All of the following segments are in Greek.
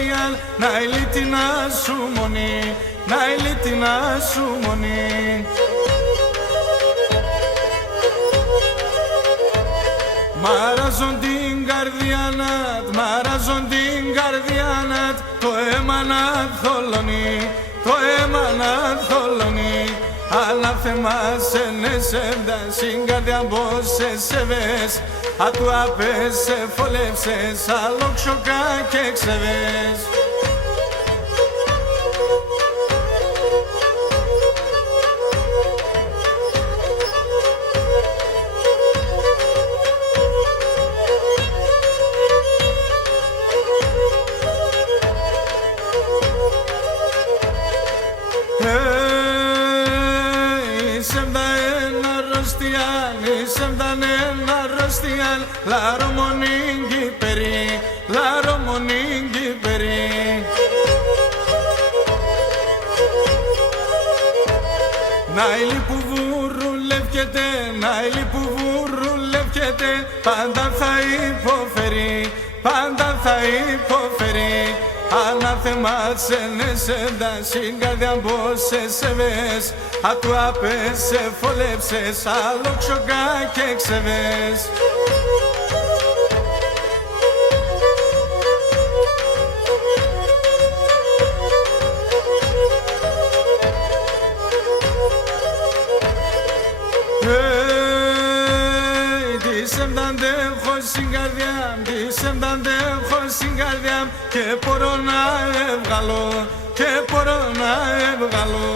αρρώστιαν, να ηλίτινα σου μονή, να ηλίτινα σου μονή. Μαράζον την καρδιάνατ, μαράζον την καρδιάνατ, το αίμα να θολώνει, το αίμα να θολώνει. Αλλά θεμάσαι νεσέντα, συγκαρδιά μπόσες σε βες, ατού απές σε φολεύσες, αλόξοκα και ξεβές. La romoningi peri, la romoningi peri. Νάιλι που βουρουλεύκεται, νάιλι που βουρουλεύκεται, πάντα θα υποφέρει, πάντα θα υποφέρει. Ανάθεμάσαι νεσέντα, συγκαρδιά μπόσες σε βες, ατού απές σε φολεύσες, αλόξοκα και ξεβές. Και μπορώ να έβγαλω, και μπορώ να έβγαλω.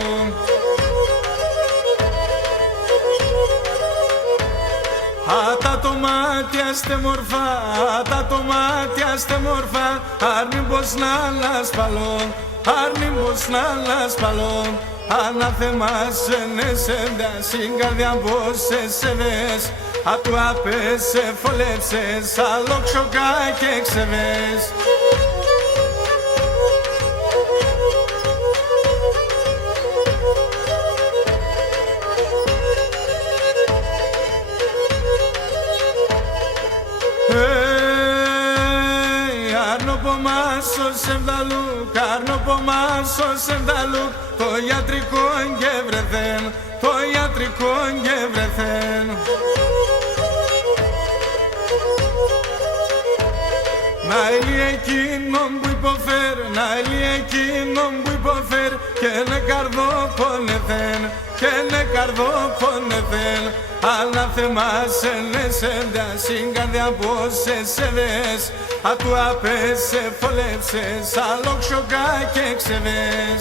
Ατα το μάτια στε μορφά, ατα το μάτια στε μορφά, άρνη πως να λασπαλώ, άρνη πως να λασπαλώ. Ανάθεμάσαι νεσέντα, συγκαρδιά μπόσες σε βες, ατού απές σε φολεύσες, αλόξοκα και ξεβές. Κάρνο πομάσο σεμδαλού, το ιατρικό και βρεθέν, το ιατρικό και βρεθέν. Να έλει εκείνον που υποφέρ, να έλει εκείνον που υποφέρ, και ναι καρδό πονεθέν, και ναι καρδό πονεθέν. Ανάθεμάσαι νεσέντα, συγκαρδιά μπόσες σε βες, ατού απές σε φολεύσες, αλόξοκα και ξεβές.